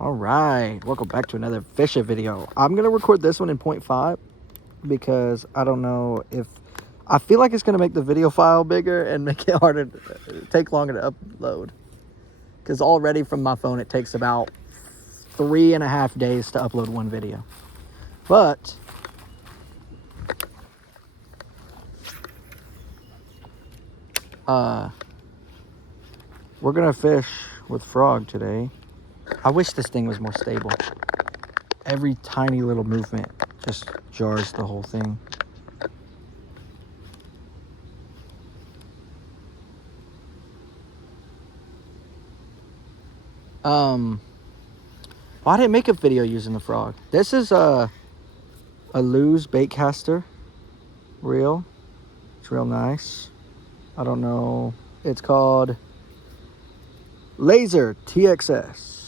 All right, welcome back to another Fishin video. I'm gonna record this one in 0.5 because I don't know if I feel like it's gonna make the video file bigger and make it harder to take longer to upload. Because already from my phone it takes about 3.5 days to upload one video. But we're gonna fish with frog today. I wish this thing was more stable. Every tiny little movement just jars the whole thing. I didn't make a video using the frog. This is a Lew's bait caster reel. It's real nice. I don't know. It's called Laser TXS.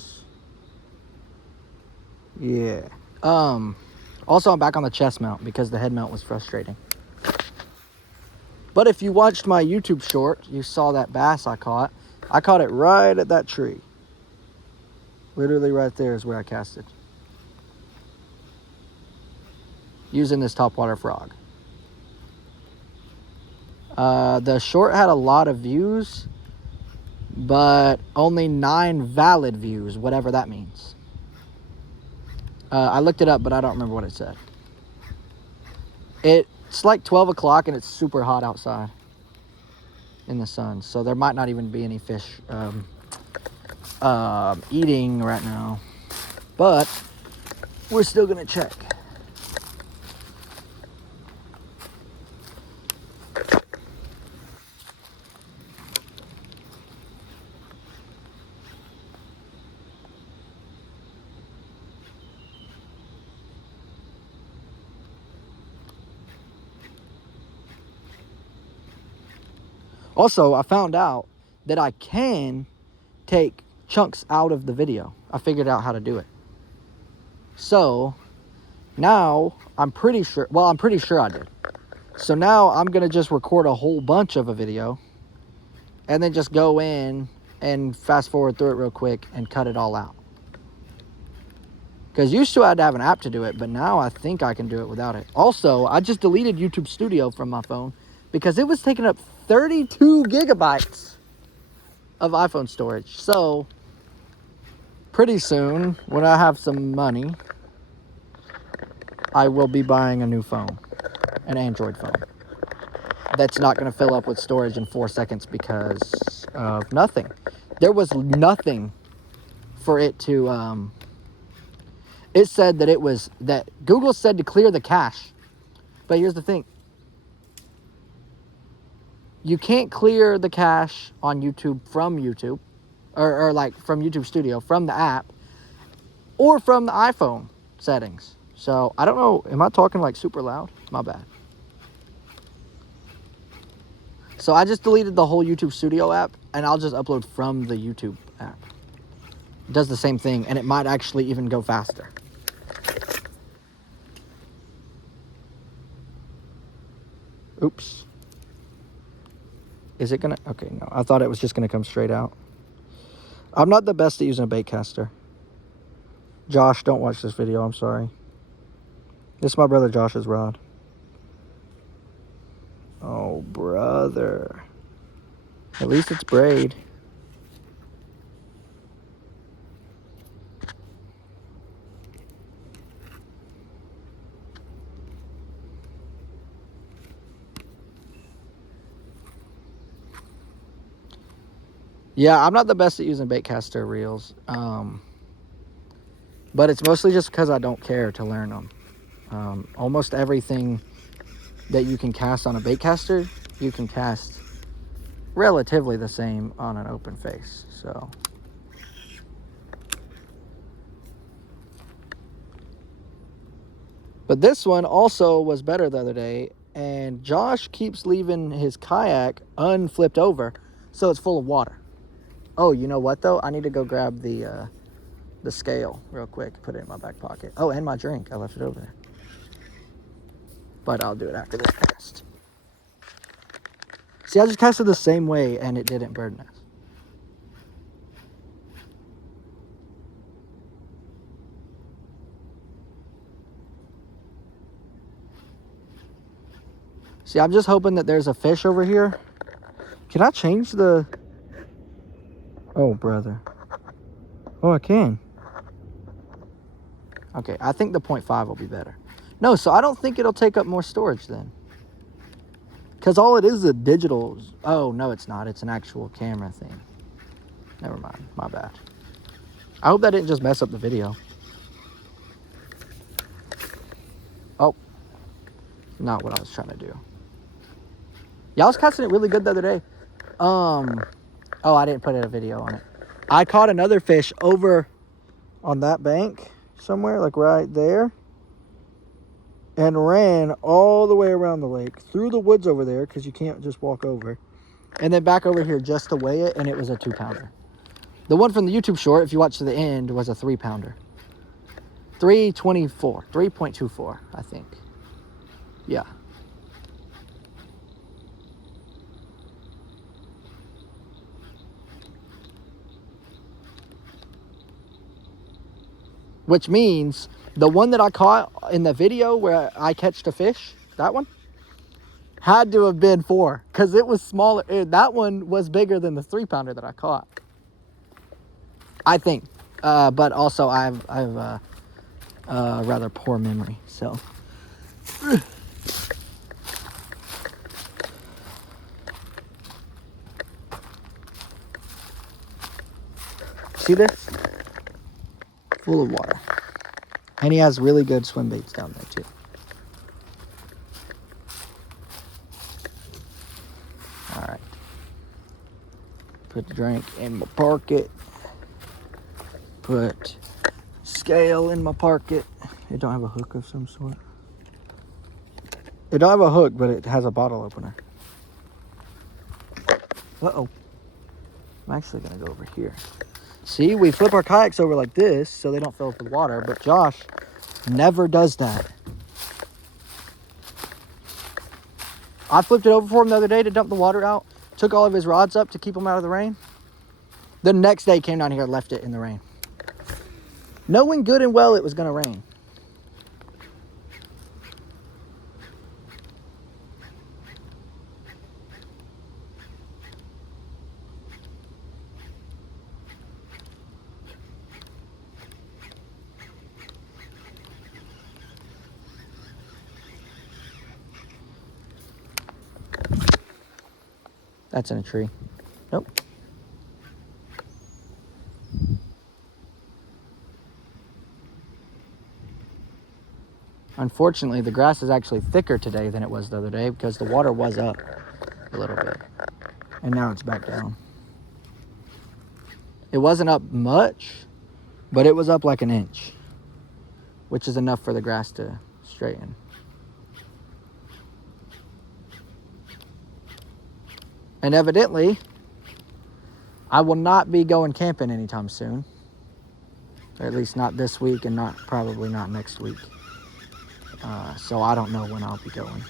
Yeah. Also, I'm back on the chest mount because the head mount was frustrating. But if you watched my YouTube short, you saw that bass I caught. I caught it right at that tree. Literally right there is where I casted. Using this topwater frog. The short had a lot of views, but only 9 valid views, whatever that means. I looked it up, but I don't remember what it said. It's like 12 o'clock and it's super hot outside in the sun. So there might not even be any fish eating right now. But we're still gonna check. Also, I found out that I can take chunks out of the video. I figured out how to do it. So now I'm pretty sure I did. So now I'm gonna just record a whole bunch of a video and then just go in and fast forward through it real quick and cut it all out. Because used to I had to have an app to do it, but now I think I can do it without it. Also, I just deleted YouTube Studio from my phone because it was taking up 32 gigabytes of iPhone storage. So pretty soon, when I have some money, I will be buying a new phone, an Android phone. That's not going to fill up with storage in 4 seconds because of nothing. There was nothing for it to, it said that Google said to clear the cache. But here's the thing. You can't clear the cache on YouTube from YouTube, or like from YouTube Studio, from the app, or from the iPhone settings. So I don't know, am I talking like super loud? My bad. So I just deleted the whole YouTube Studio app and I'll just upload from the YouTube app. It does the same thing and it might actually even go faster. Oops. Is it gonna? Okay, no. I thought it was just gonna come straight out. I'm not the best at using a bait caster. Josh, don't watch this video. I'm sorry. This is my brother Josh's rod. Oh, brother. At least it's braid. Yeah, I'm not the best at using bait caster reels. But it's mostly just because I don't care to learn them. Almost everything that you can cast on a bait caster, you can cast relatively the same on an open face. So but this one also was better the other day, and Josh keeps leaving his kayak unflipped over, so it's full of water. Oh, you know what though? I need to go grab the scale real quick, put it in my back pocket. Oh, and my drink, I left it over there. But I'll do it after this cast. See, I just casted the same way and it didn't bird nest. See, I'm just hoping that there's a fish over here. Can I change the... Oh, brother. Oh, I can. Okay, I think the 0.5 will be better. No, so I don't think it'll take up more storage then. Because all it is a digital... Oh, no, it's not. It's an actual camera thing. Never mind. My bad. I hope that didn't just mess up the video. Oh. Not what I was trying to do. Yeah, I was casting it really good the other day. Oh, I didn't put a video on it. I caught another fish over on that bank somewhere, like right there. And ran all the way around the lake, through the woods over there, because you can't just walk over. And then back over here just to weigh it, and it was a 2-pounder. The one from the YouTube short, if you watch to the end, was a 3-pounder. 3.24, 3.24, I think. Yeah. Which means the one that I caught in the video where I catched a fish, that one, had to have been 4 because it was smaller. That one was bigger than the 3-pounder that I caught, I think. But also I have a rather poor memory, so. See this? Full of water. And he has really good swim baits down there too. All right. Put the drink in my pocket. Put scale in my pocket. It don't have a hook of some sort. It don't have a hook, but it has a bottle opener. Uh-oh. I'm actually gonna go over here. See, we flip our kayaks over like this so they don't fill up with water, but Josh never does that. I flipped it over for him the other day to dump the water out, took all of his rods up to keep them out of the rain. The next day came down here and left it in the rain, knowing good and well it was gonna rain. That's in a tree. Nope. Unfortunately, the grass is actually thicker today than it was the other day because the water was up a little bit. And now it's back down. It wasn't up much, but it was up like an inch, which is enough for the grass to straighten. And evidently, I will not be going camping anytime soon. Or at least not this week and probably not next week. So I don't know when I'll be going.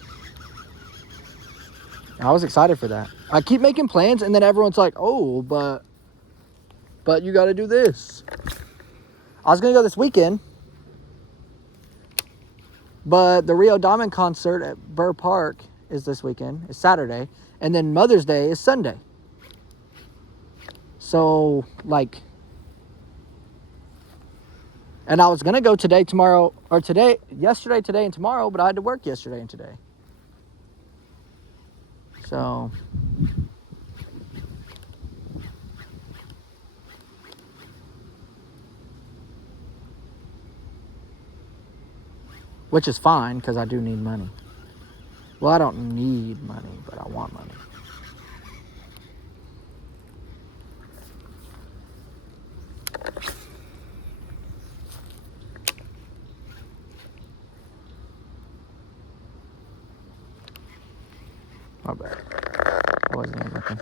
I was excited for that. I keep making plans and then everyone's like, oh, but you got to do this. I was going to go this weekend. But the Rio Diamond concert at Burr Park is this weekend. It's Saturday. And then Mother's Day is Sunday. So, and I was going to go today, tomorrow, or yesterday, today, and tomorrow, but I had to work yesterday and today. So, which is fine, because I do need money. Well, I don't need money, but I want money. My bad. I wasn't even looking.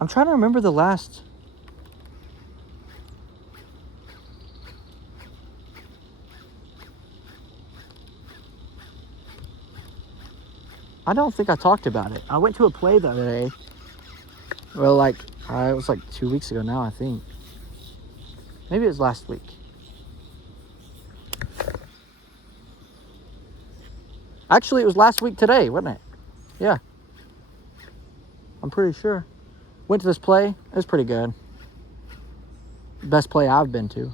I'm trying to remember the last... I don't think I talked about it. I went to a play the other day. Well, It was like 2 weeks ago now, I think. Maybe it was last week. Actually, it was last week today, wasn't it? Yeah. I'm pretty sure. Went to this play. It was pretty good. Best play I've been to.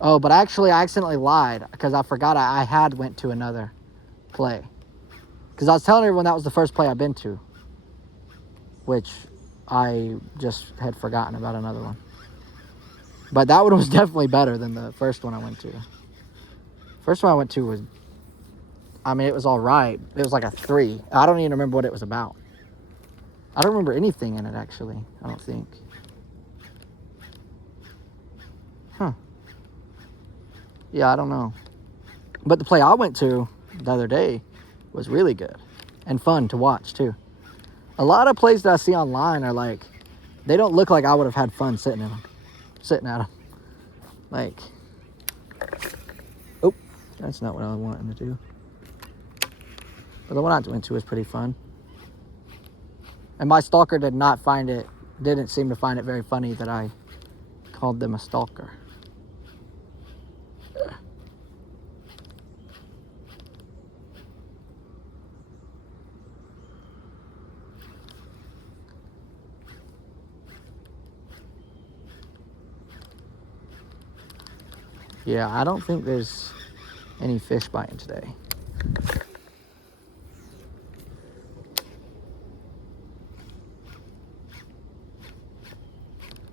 Oh, but actually, I accidentally lied because I forgot I had went to another play. Because I was telling everyone that was the first play I've been to, which I just had forgotten about another one. But that one was definitely better than the first one I went to. First one I went to was, I mean, it was all right. It was like a 3. I don't even remember what it was about. I don't remember anything in it, actually. I don't think. Huh. Yeah, I don't know. But the play I went to the other day was really good and fun to watch, too. A lot of plays that I see online are like, they don't look like I would have had fun sitting at them. Like, oh, that's not what I wanted to do. But the one I went to was pretty fun. And my stalker didn't seem to find it very funny that I called them a stalker. Yeah, I don't think there's any fish biting today.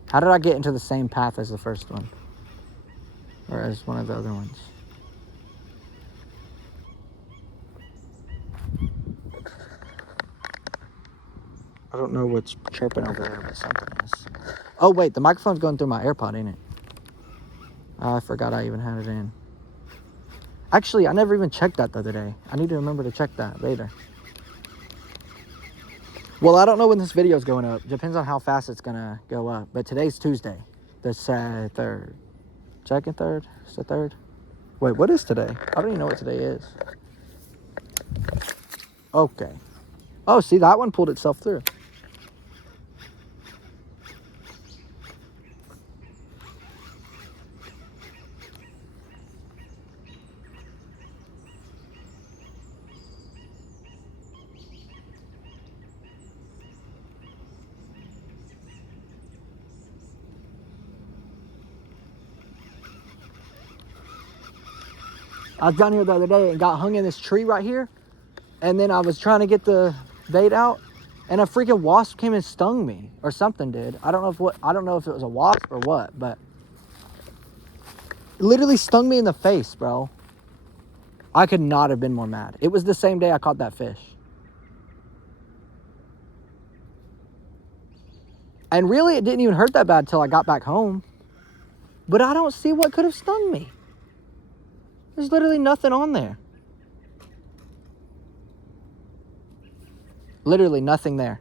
How did I get into the same path as the first one? Or as one of the other ones? I don't know what's chirping over there, but something is. Oh, wait, the microphone's going through my AirPod, ain't it? I forgot I even had it in. Actually, I never even checked that the other day. I need to remember to check that later. Well, I don't know when this video is going up. Depends on how fast it's going to go up. But today's Tuesday. The 3rd. Second, 3rd? It's the 3rd? Wait, what is today? I don't even know what today is. Okay. Oh, see, that one pulled itself through. I was down here the other day and got hung in this tree right here. And then I was trying to get the bait out. And a freaking wasp came and stung me. Or something did. I don't know if it was a wasp or what. But it literally stung me in the face, bro. I could not have been more mad. It was the same day I caught that fish. And really, it didn't even hurt that bad till I got back home. But I don't see what could have stung me. There's literally nothing on there. Literally nothing there.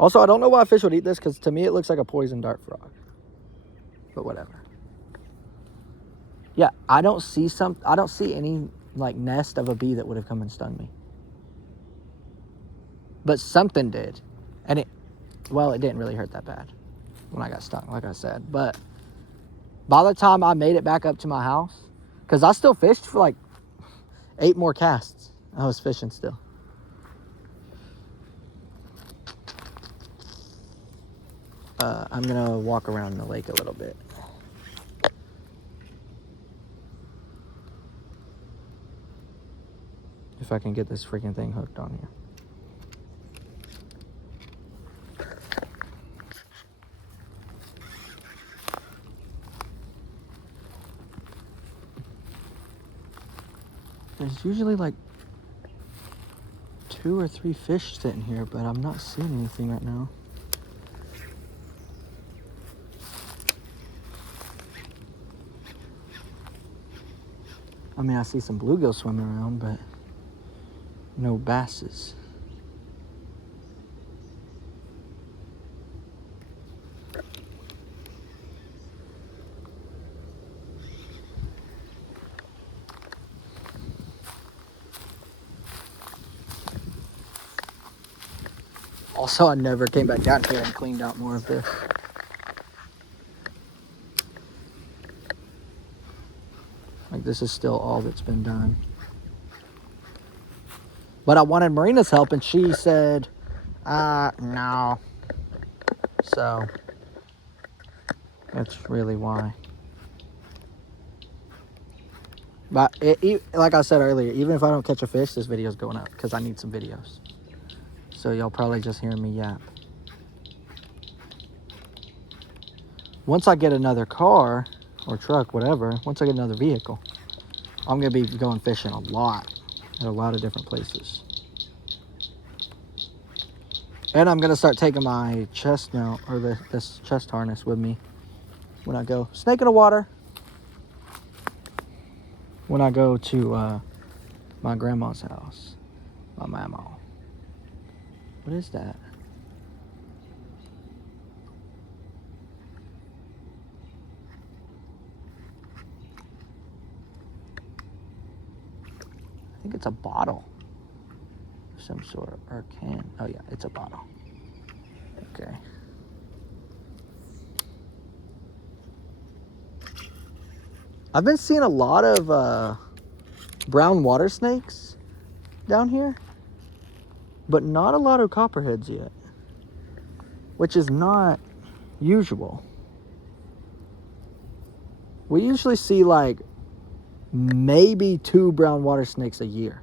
Also, I don't know why a fish would eat this, because to me it looks like a poison dart frog. But whatever. Yeah, I don't see any like nest of a bee that would have come and stung me. But something did. And it didn't really hurt that bad when I got stung, like I said. But by the time I made it back up to my house, because I still fished for like 8 more casts. I was fishing still. I'm gonna walk around the lake a little bit. If I can get this freaking thing hooked on here. There's usually like 2 or 3 fish sitting here, but I'm not seeing anything right now. I mean, I see some bluegill swimming around, but no basses. Also, I never came back down here and cleaned out more of this. Like, this is still all that's been done. But I wanted Marina's help, and she said, no. So, that's really why. But like I said earlier, even if I don't catch a fish, this video's going up because I need some videos. So y'all probably just hearing me yap. Once I get another car or truck, whatever, once I get another vehicle, I'm going to be going fishing a lot at a lot of different places. And I'm going to start taking my chest mount or this chest harness with me when I go snake in the water. When I go to my grandma's house, my mama. What is that? I think it's a bottle of some sort, or a can. Oh yeah, it's a bottle. Okay. I've been seeing a lot of brown water snakes down here, but not a lot of copperheads yet, which is not usual. We usually see like maybe 2 brown water snakes a year.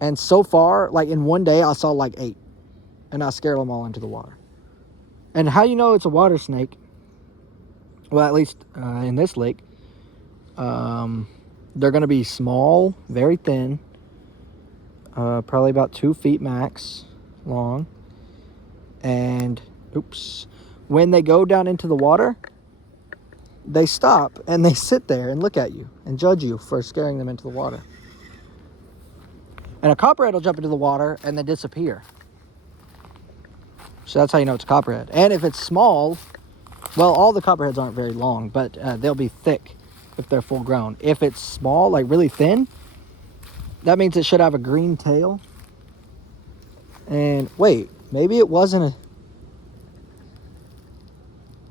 And so far, like in one day, I saw like 8. And I scared them all into the water. And how you know it's a water snake, well, at least in this lake, they're going to be small, very thin, probably about 2 feet max long. And, oops, when they go down into the water, they stop and they sit there and look at you and judge you for scaring them into the water. And a copperhead will jump into the water and then disappear. So that's how you know it's a copperhead. And if it's small, well, all the copperheads aren't very long, but they'll be thick if they're full grown. If it's small, like really thin, that means it should have a green tail. And wait, maybe it wasn't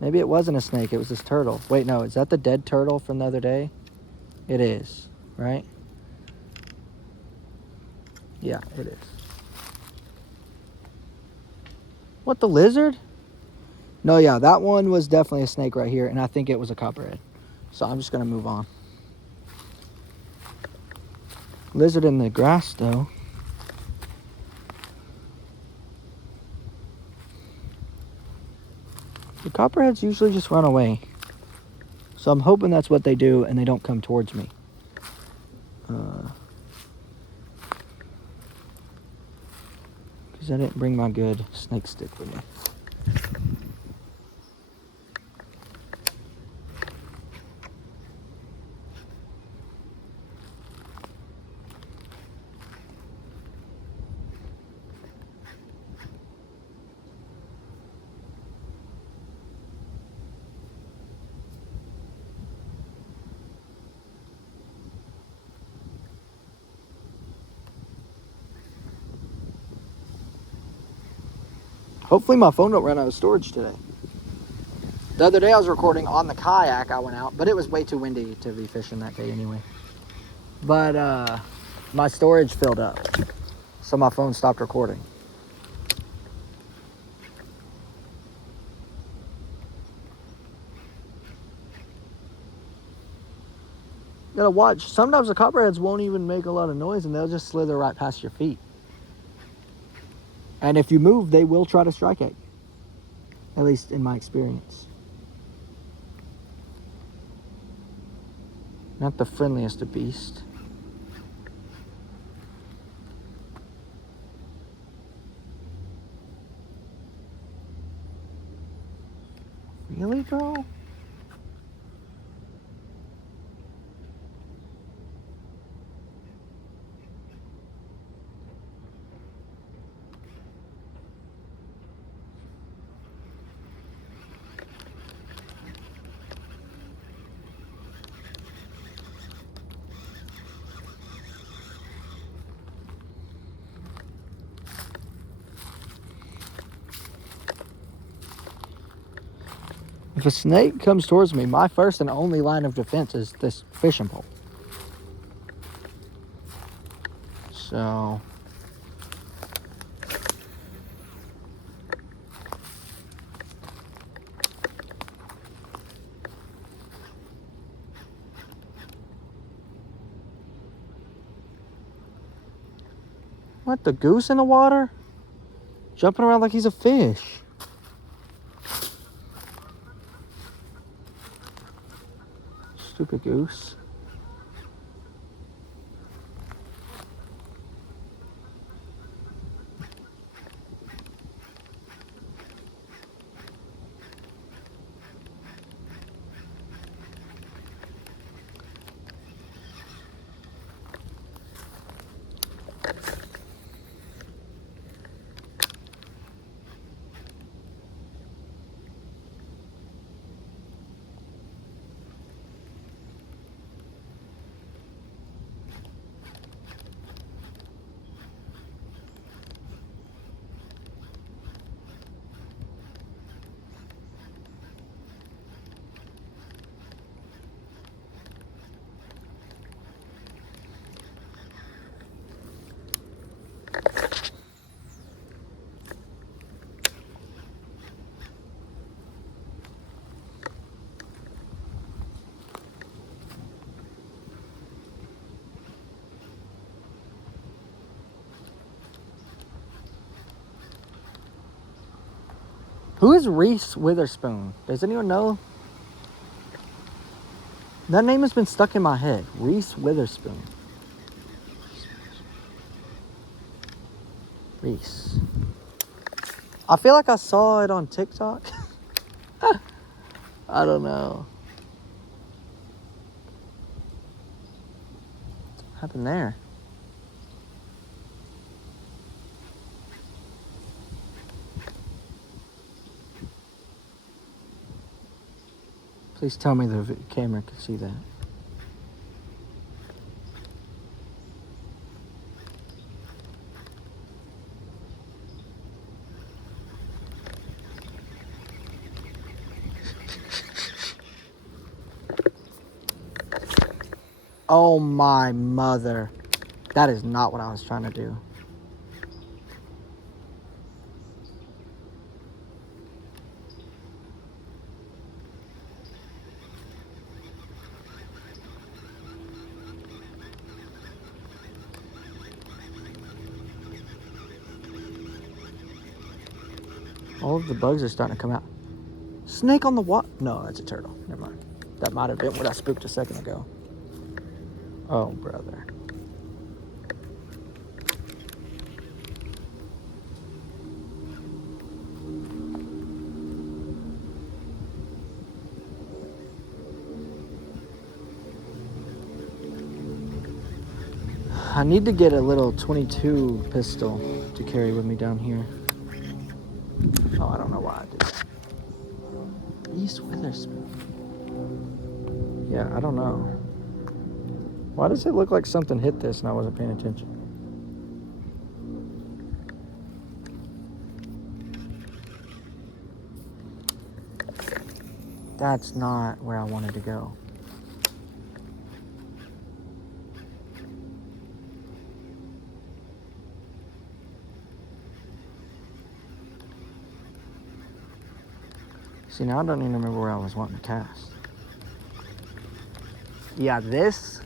a snake. It was this turtle. Wait, no, is that the dead turtle from the other day? It is, right? Yeah, it is. What, the lizard? No, yeah, that one was definitely a snake right here, and I think it was a copperhead. So I'm just going to move on. Lizard in the grass, though. The copperheads usually just run away. So I'm hoping that's what they do, and they don't come towards me. Because I didn't bring my good snake stick with me. Hopefully my phone don't run out of storage today. The other day I was recording on the kayak I went out, but it was way too windy to be fishing that day anyway. But my storage filled up, so my phone stopped recording. You gotta watch. Sometimes the copperheads won't even make a lot of noise and they'll just slither right past your feet. And if you move, they will try to strike at you. At least in my experience. Not the friendliest of beasts. Really, bro? If a snake comes towards me, my first and only line of defense is this fishing pole. So... What, the goose in the water? Jumping around like he's a fish. Stupid goose. Who is Reese Witherspoon? Does anyone know? That name has been stuck in my head. Reese Witherspoon. Reese. I feel like I saw it on TikTok. I don't know. What happened there? Please tell me the camera can see that. Oh my mother. That is not what I was trying to do. All of the bugs are starting to come out. Snake on the what? No, that's a turtle. Never mind. That might have been what I spooked a second ago. Oh, brother. I need to get a little 22 pistol to carry with me down here. Oh, I don't know why I did that. East Witherspoon. Yeah, I don't know. Why does it look like something hit this and I wasn't paying attention? That's not where I wanted to go. See, now I don't even remember where I was wanting to cast. Yeah, this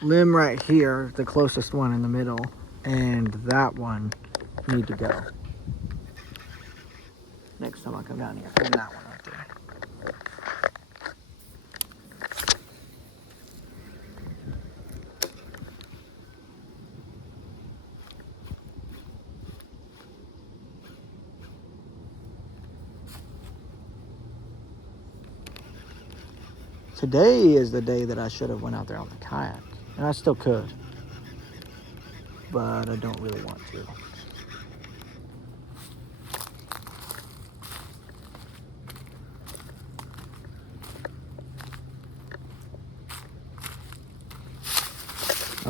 limb right here, the closest one in the middle, and that one need to go. Next time I come down here, and that one right there. Today is the day that I should have went out there on the kayak. And I still could. But I don't really want to.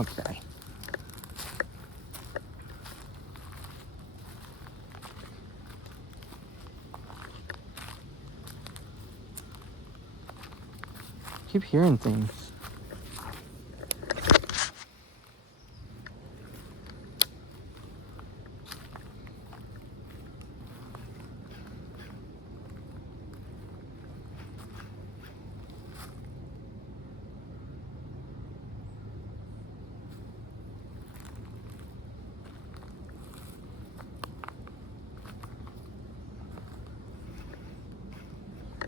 Okay. keep hearing things.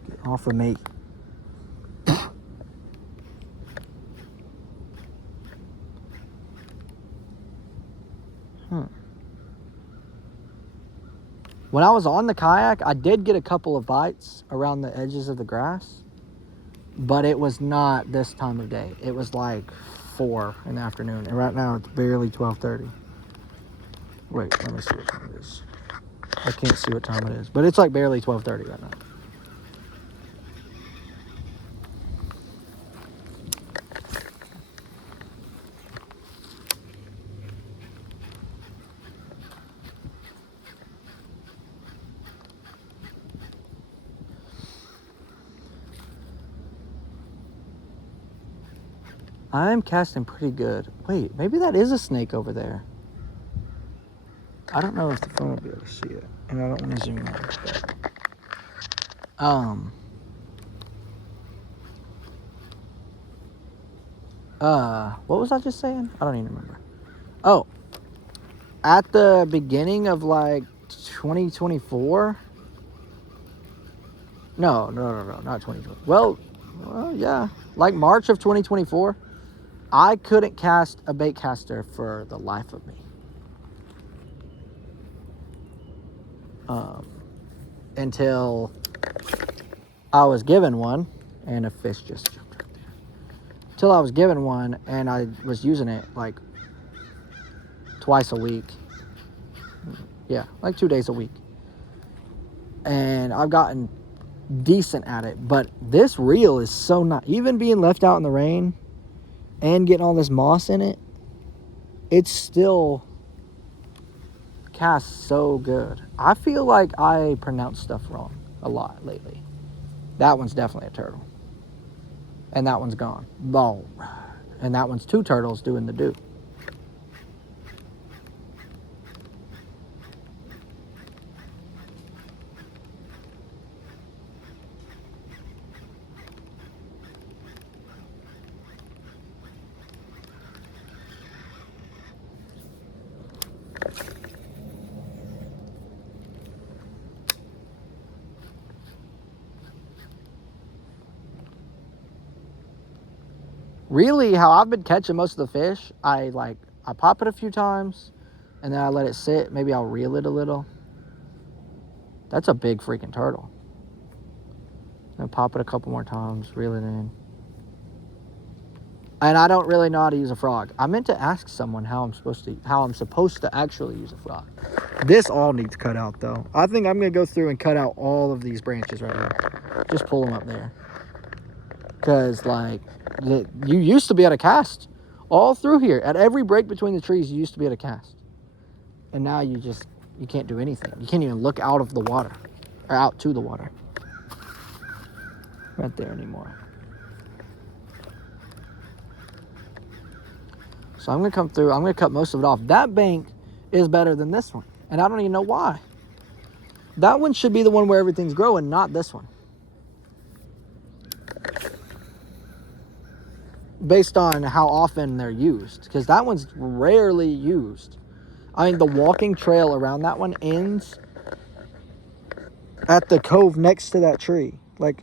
Get off of me. When I was on the kayak, I did get a couple of bites around the edges of the grass, but it was not this time of day. It was like 4 in the afternoon, and right now it's barely 12:30. Wait, let me see what time it is. I can't see what time it is, but it's like barely 12:30 right now. I'm casting pretty good. Wait, maybe that is a snake over there. I don't know if the phone will be able to see it, and I don't want to zoom out. What was I just saying? I don't even remember. Oh, at the beginning of like 2024. No, not 2020. Well, yeah, like March of 2024. I couldn't cast a bait caster for the life of me. Until I was given one, and a fish just jumped right there. Until I was given one, and I was using it like twice a week. Yeah, like 2 days a week. And I've gotten decent at it, but this reel is so not, even being left out in the rain and getting all this moss in it, it's still casts so good. I feel like I pronounce stuff wrong a lot lately. That one's definitely a turtle, and that one's gone. Boom. And that one's 2 turtles doing the do. Really, how I've been catching most of the fish, I pop it a few times, and then I let it sit. Maybe I'll reel it a little. That's a big freaking turtle. And pop it a couple more times, reel it in. And I don't really know how to use a frog. I meant to ask someone how I'm supposed to actually use a frog. This all needs cut out though. I think I'm gonna go through and cut out all of these branches right here. Just pull them up there. Cause like you used to be able to cast all through here. At every break between the trees, you used to be able to cast. And now you can't do anything. You can't even look out of the water or out to the water right there anymore. So I'm going to come through. I'm going to cut most of it off. That bank is better than this one. And I don't even know why. That one should be the one where everything's growing, not this one. Based on how often they're used. Because that one's rarely used. I mean, the walking trail around that one ends at the cove next to that tree. Like,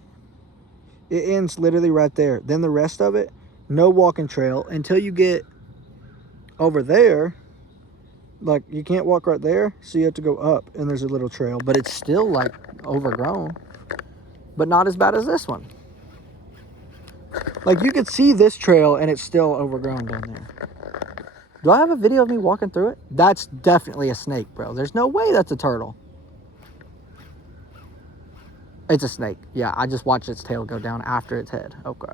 it ends literally right there. Then the rest of it, no walking trail until you get over there. Like, you can't walk right there, so you have to go up, and there's a little trail, but it's still like overgrown, but not as bad as this one. Like, you could see this trail and it's still overgrown down there. Do I have a video of me walking through it? That's definitely a snake, bro. There's no way that's a turtle. It's a snake. Yeah, I just watched its tail go down after its head. Okay.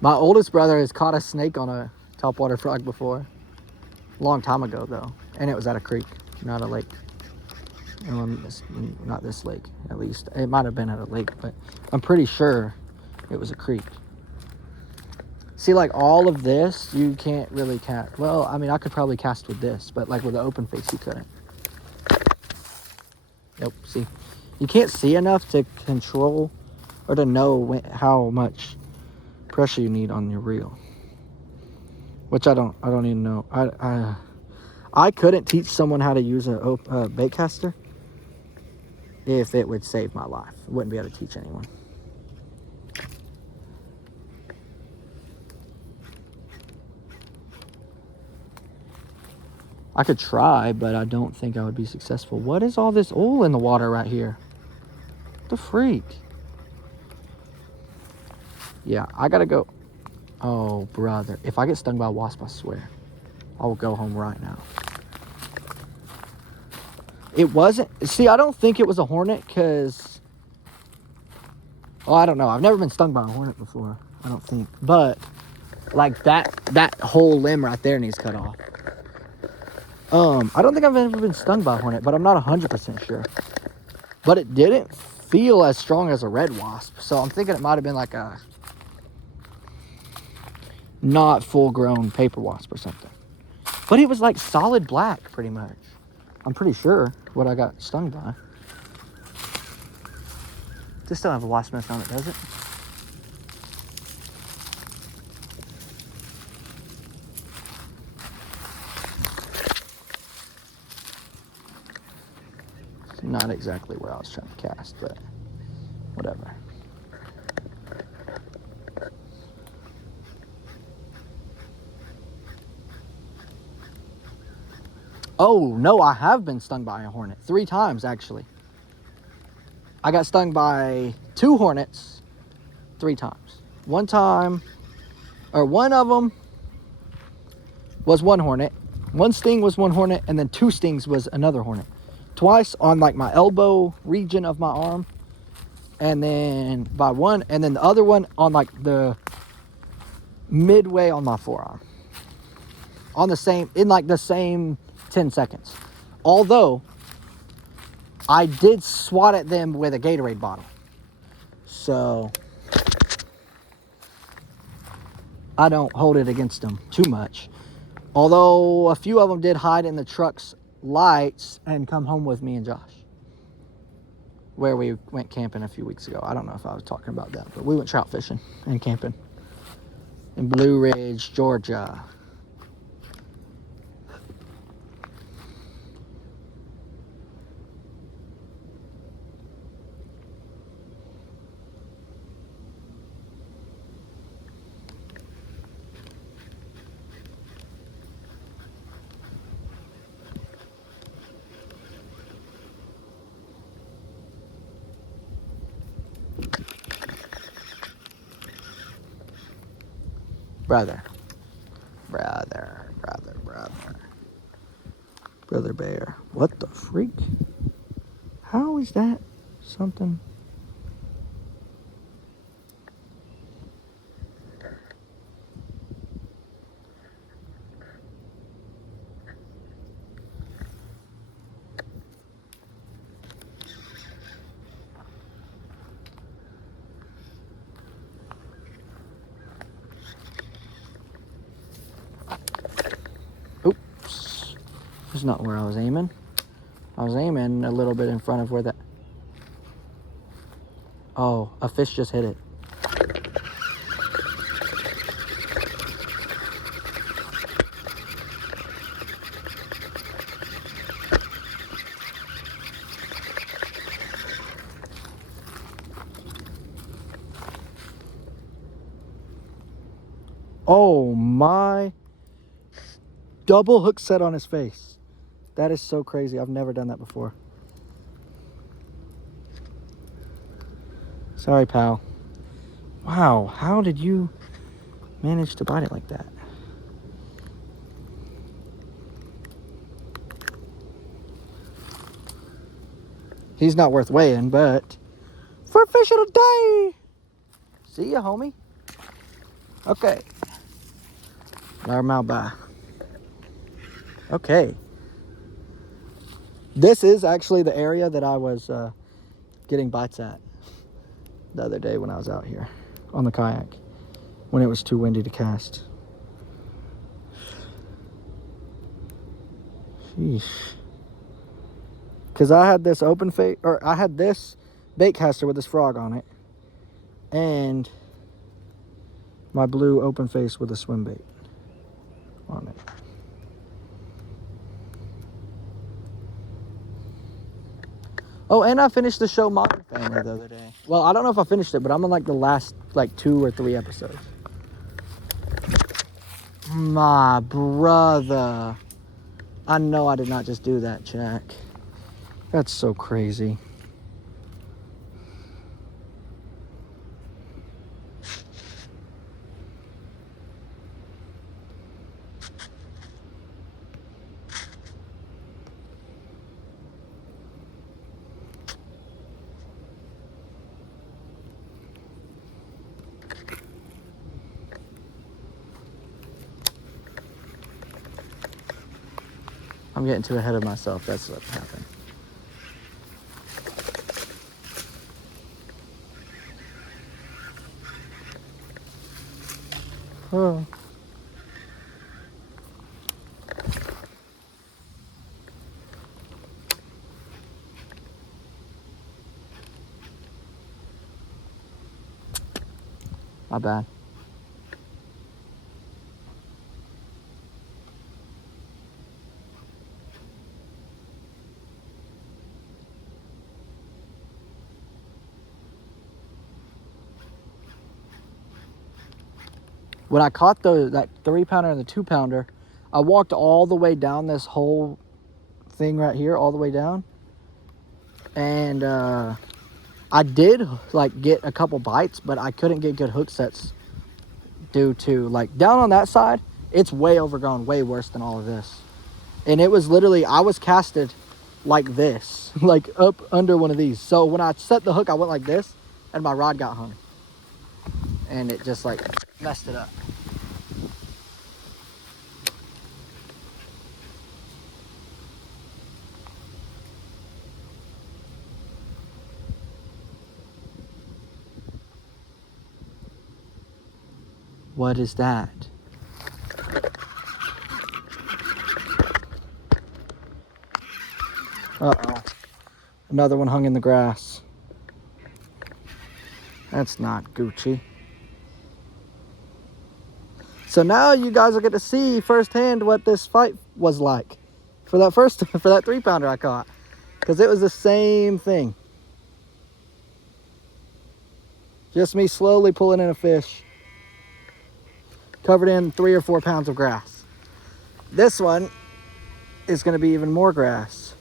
My oldest brother has caught a snake on a topwater frog before. Long time ago though, and it was at a creek, not a lake. Not this lake, at least. It might have been at a lake, but I'm pretty sure it was a creek. See, like all of this, you can't really cast. Well, I mean, I could probably cast with this, but like with an open face, you couldn't. Nope. See, you can't see enough to control or to know how much pressure you need on your reel. Which I don't even know. I couldn't teach someone how to use a bait caster if it would save my life. I wouldn't be able to teach anyone. I could try, but I don't think I would be successful. What is all this oil in the water right here? What the freak? Yeah, I gotta go. Oh, brother. If I get stung by a wasp, I swear, I will go home right now. It wasn't... See, I don't think it was a hornet because... Oh, I don't know. I've never been stung by a hornet before. I don't think. But, like, that whole limb right there needs cut off. I don't think I've ever been stung by a hornet, but I'm not 100% sure. But it didn't feel as strong as a red wasp. So I'm thinking it might have been like a... not full-grown paper wasp or something. But it was like solid black, pretty much. I'm pretty sure what I got stung by. This still have a wasp nest on it, does it? It's not exactly where I was trying to cast, but whatever. Oh, no, I have been stung by a hornet. 3 times, actually. I got stung by 2 hornets 3 times. One of them was 1 hornet. 1 sting was 1 hornet, and then 2 stings was another hornet. Twice on, like, my elbow region of my arm. And then by 1, and then the other one on, like, the midway on my forearm. On the same, in, like, the same 10 seconds. Although I did swat at them with a Gatorade bottle, so I don't hold it against them too much. Although a few of them did hide in the truck's lights and come home with me and Josh, where we went camping a few weeks ago. I don't know if I was talking about that, but we went trout fishing and camping in Blue Ridge, Georgia. Brother bear. What the freak? How is that something? That's not where I was aiming. I was aiming a little bit in front of where that... Oh, a fish just hit it. Oh my... Double hook set on his face. That is so crazy. I've never done that before. Sorry, pal. Wow, how did you manage to bite it like that? He's not worth weighing, but for a fish of the day. See ya, homie. Okay. Larmau ba. Okay. This is actually the area that I was getting bites at the other day when I was out here on the kayak when it was too windy to cast. Sheesh. Because I had this open face, or I had this bait caster with this frog on it, and my blue open face with a swim bait on it. Oh, and I finished the show Modern Family the other day. Well, I don't know if I finished it, but I'm on like the last 2 or 3 episodes. My brother. I know I did not just do that, Jack. That's so crazy. I'm getting too ahead of myself. That's what happened. Oh. My bad. When I caught that 3-pounder and the 2-pounder, I walked all the way down this whole thing right here, all the way down. And I did get a couple bites, but I couldn't get good hook sets due to down on that side, it's way overgrown, way worse than all of this. And it was literally, I was casted like this, up under one of these. So when I set the hook, I went like this, and my rod got hung. And it just messed it up. What is that? Uh-oh. Another one hung in the grass. That's not Gucci. So now you guys will get to see firsthand what this fight was like for that 3-pounder I caught, because it was the same thing. Just me slowly pulling in a fish covered in 3 or 4 pounds of grass. This one is going to be even more grass.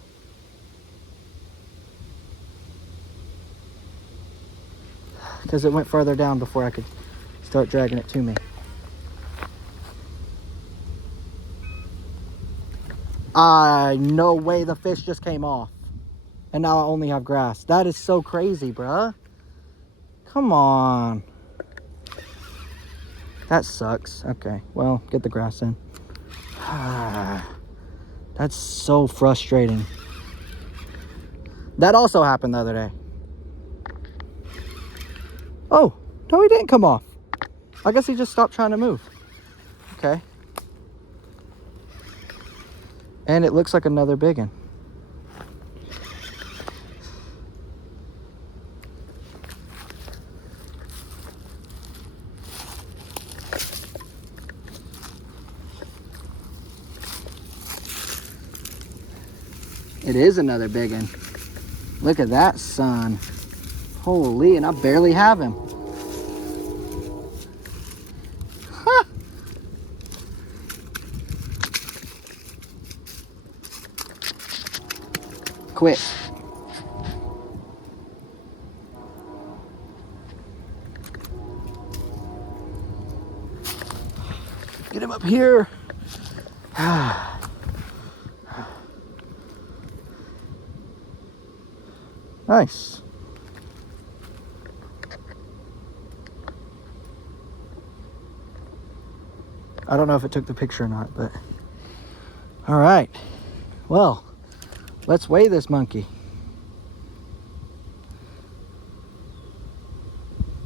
Because it went further down before I could start dragging it to me. No way the fish just came off. And now I only have grass. That is so crazy, bruh. Come on. That sucks. Okay, well, get the grass in. That's so frustrating. That also happened the other day. Oh, no, he didn't come off. I guess he just stopped trying to move. Okay. And it looks like another big one. It is another big one. Look at that, son. Holy, and I barely have him. Huh. Quit. Get him up here. Nice. I don't know if it took the picture or not, but all right. Well, let's weigh this monkey.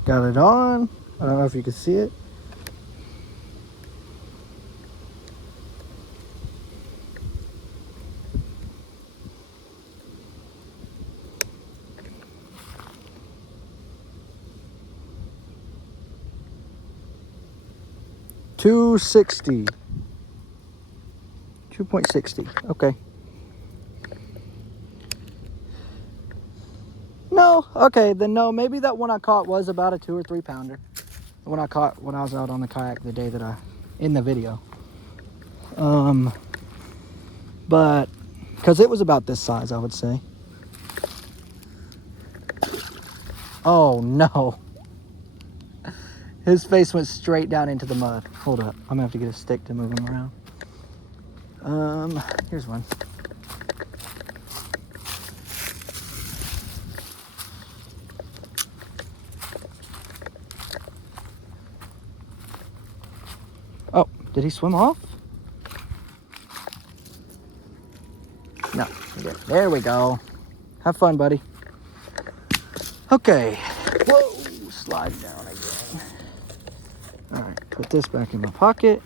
Got it on. I don't know if you can see it. $2.60. 2.60. Okay. No. Okay. Then no. Maybe that one I caught was about a 2 or 3 pounder. The one I caught when I was out on the kayak the day that in the video. But because it was about this size, I would say. Oh no. His face went straight down into the mud. Hold up. I'm gonna have to get a stick to move him around. Here's one. Oh, did he swim off? No. There we go. Have fun, buddy. Okay. Whoa, slide down again. All right, put this back in my pocket.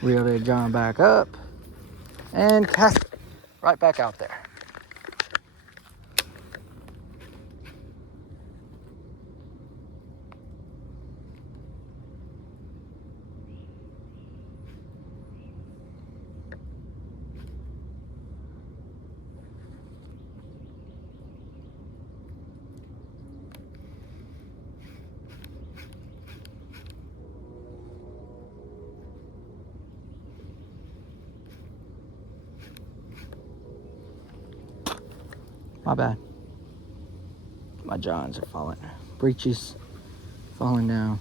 Reel it John back up and cast it right back out there. My bad. My johns are falling. Breeches falling down.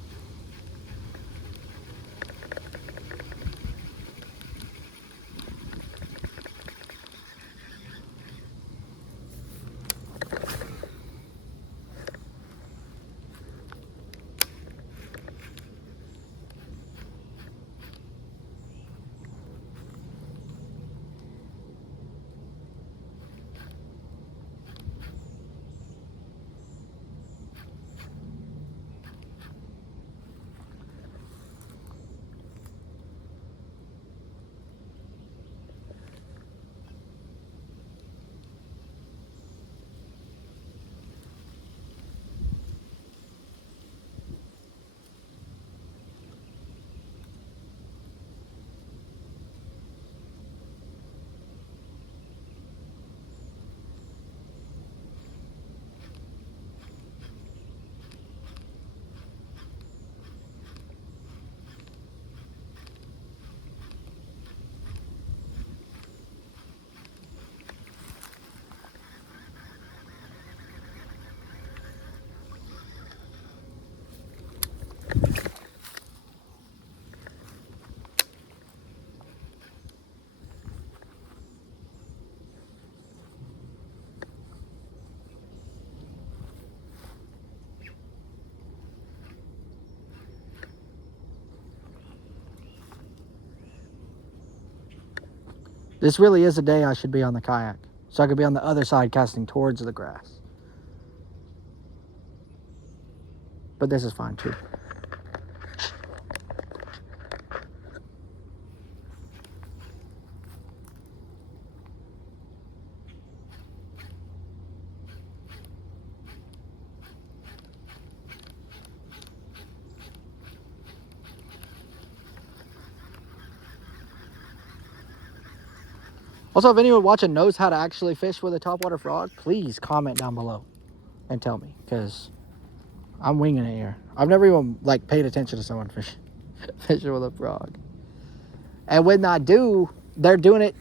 This really is a day I should be on the kayak, so I could be on the other side casting towards the grass. But this is fine too. Also, if anyone watching knows how to actually fish with a topwater frog, please comment down below and tell me, because I'm winging it here. I've never even like paid attention to someone fishing with a frog. And when I do, they're doing it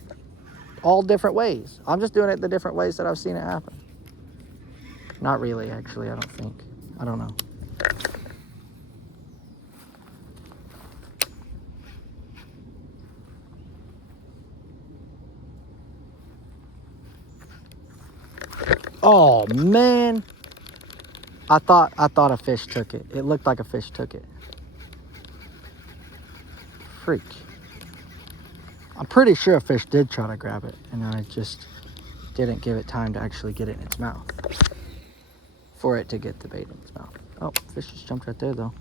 all different ways. I'm just doing it the different ways that I've seen it happen. Not really, actually, I don't think. I don't know. Oh man, I thought a fish took it. It looked like a fish took it. creek. I'm pretty sure a fish did try to grab it, and I just didn't give it time to actually get it in its mouth for it to get the bait in its mouth. Oh, fish just jumped right there though.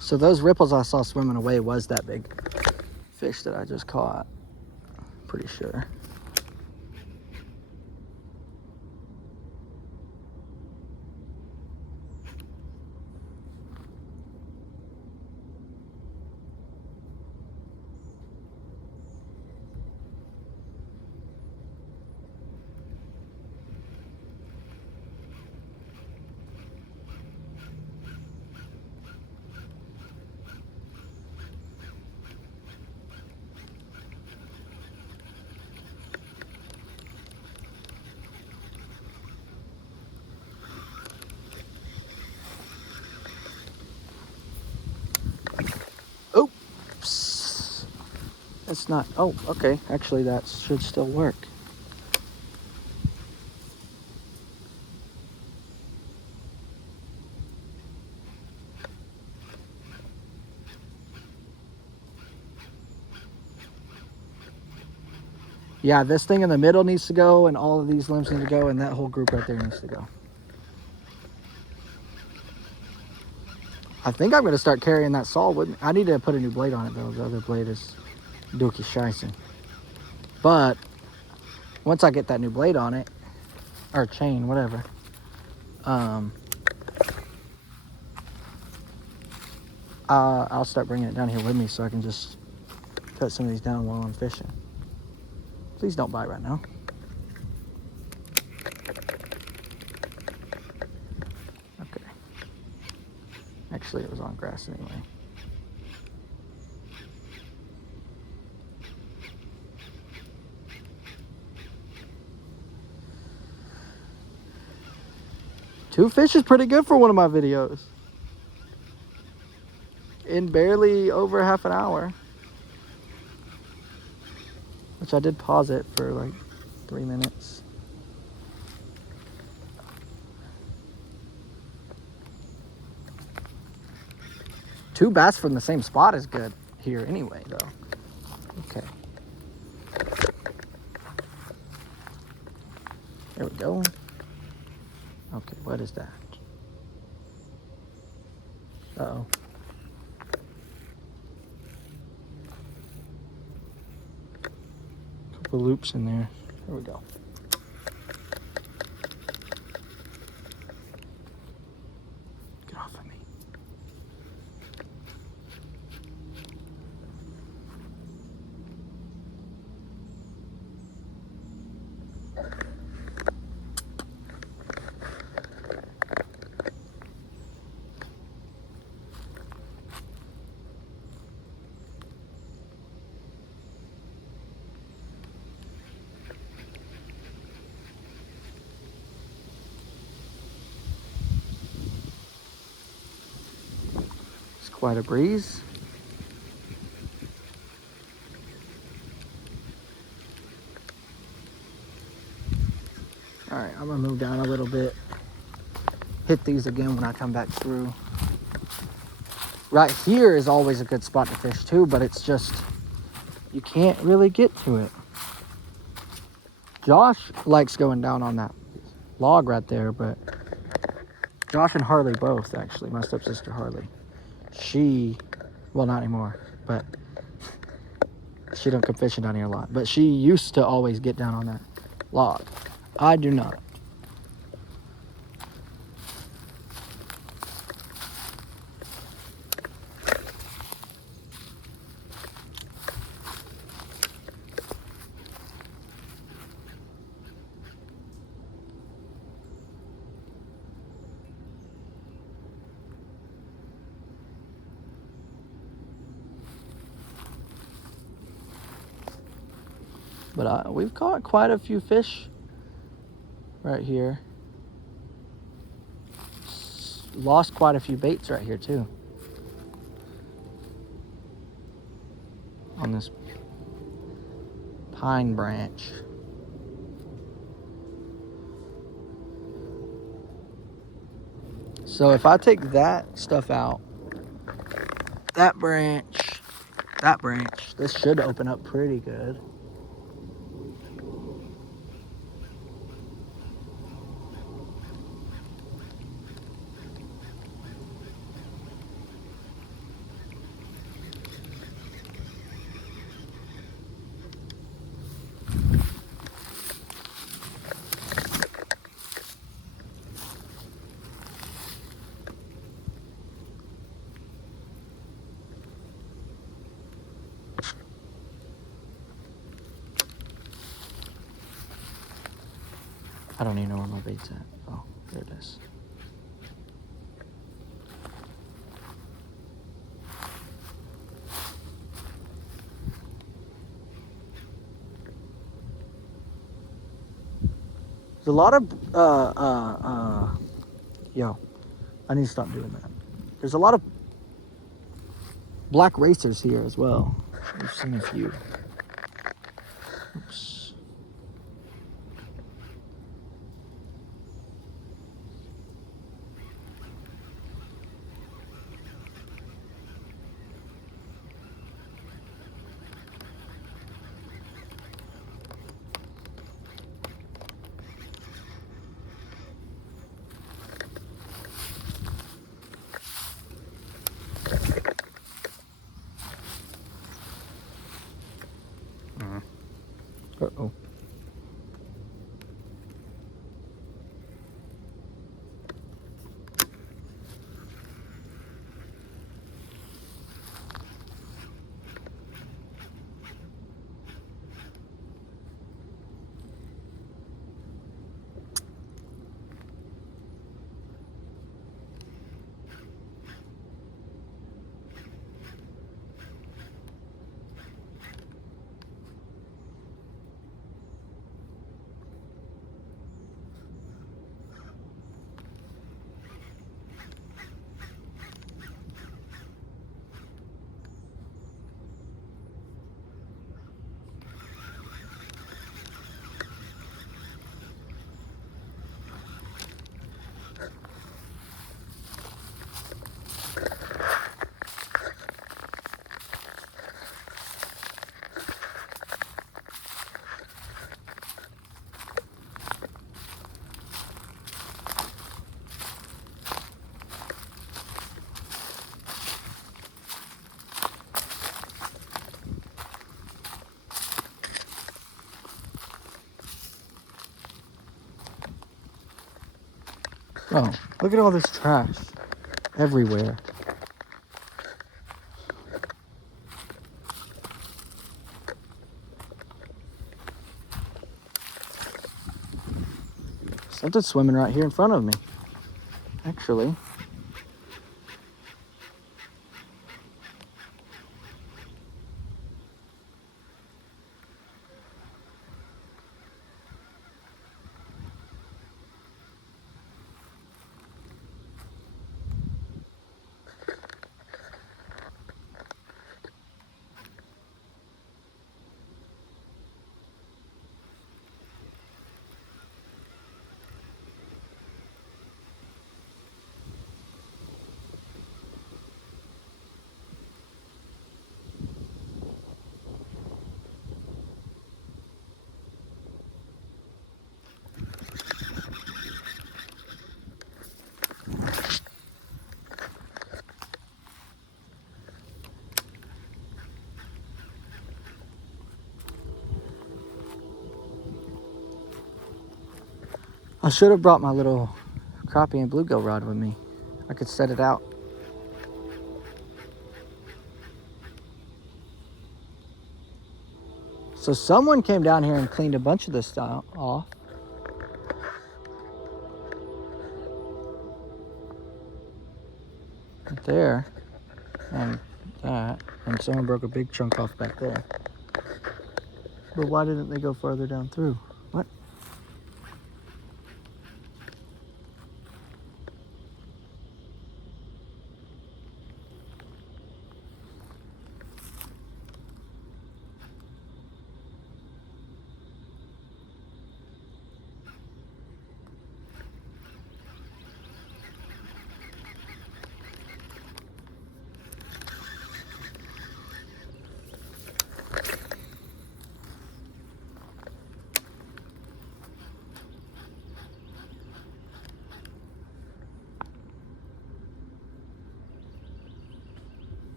So those ripples I saw swimming away was that big fish that I just caught. Pretty sure. Oops. That's not, oh, okay. Actually, that should still work. Yeah, this thing in the middle needs to go, and all of these limbs need to go, and that whole group right there needs to go. I think I'm going to start carrying that saw with me. I need to put a new blade on it, though. The other blade is dookie scheisse. But once I get that new blade on it, or chain, whatever, I'll start bringing it down here with me so I can just cut some of these down while I'm fishing. Please don't bite right now. Okay. Actually, it was on grass anyway. Two fish is pretty good for one of my videos. In barely over half an hour. Which I did pause it for like 3 minutes. Two bass from the same spot is good here anyway, though. Okay. There we go. Okay, what is that? Uh-oh. Couple loops in there. There we go. Get off of me. Quite a breeze. All right, I'm gonna move down a little bit. Hit these again when I come back through. Right here is always a good spot to fish too, but it's just, you can't really get to it. Josh likes going down on that log right there, but Josh and Harley both, actually, my stepsister Harley. She, well, not anymore, but she don't come fishing down here a lot. But she used to always get down on that log. I do not. But we've caught quite a few fish right here. Lost quite a few baits right here too. On this pine branch. So if I take that stuff out, that branch, this should open up pretty good. I don't even know where my bait's at. Oh, there it is. There's a lot of, yo, I need to stop doing that. There's a lot of black racers here as well. We've seen a few. Oops. Uh-oh. Oh, look at all this trash everywhere. Something's swimming right here in front of me, actually. I should have brought my little crappie and bluegill rod with me. I could set it out. So someone came down here and cleaned a bunch of this stuff off. Right there. And that. And someone broke a big chunk off back there. But why didn't they go further down through? What?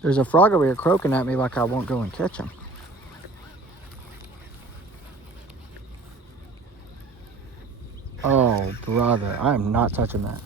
There's a frog over here croaking at me like I won't go and catch him. Oh, brother. I am not touching that.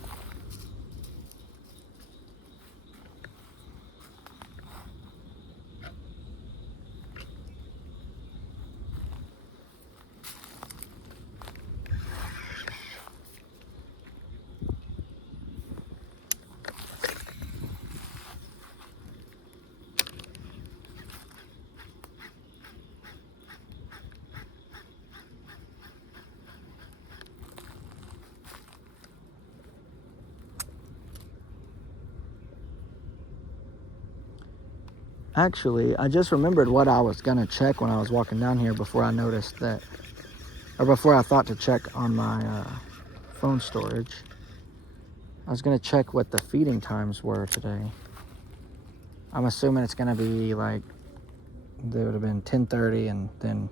Actually, I just remembered what I was going to check when I was walking down here before I noticed that, or before I thought to check on my phone storage. I was going to check what the feeding times were today. I'm assuming it's going to be like, they would have been 10:30 and then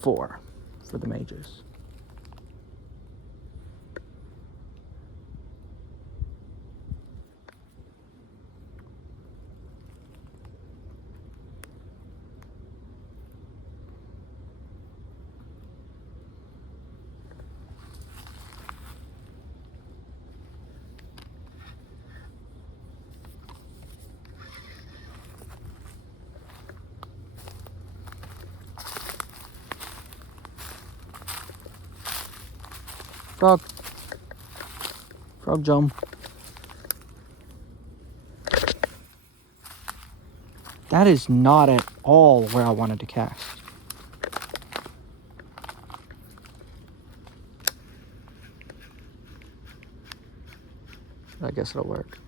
4 for the majors. Frog. Frog jump. That is not at all where I wanted to cast. I guess it'll work.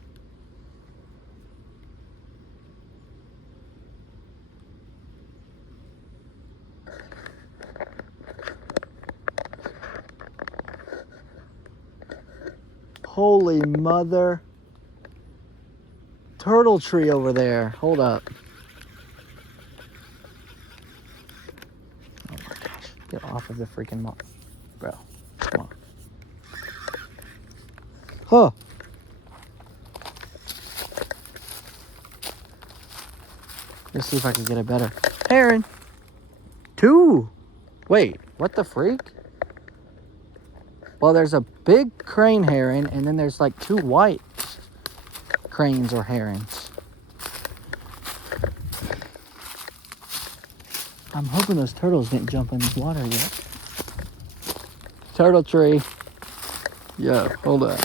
Holy mother. Turtle tree over there. Hold up. Oh my gosh. Get off of the freaking mob. Bro. Come on. Huh. Let's see if I can get a better. Heron. 2. Wait, what the freak? Well, there's a big crane heron, and then there's like 2 white cranes or herons. I'm hoping those turtles didn't jump in the water yet. Turtle tree. Yo, hold up.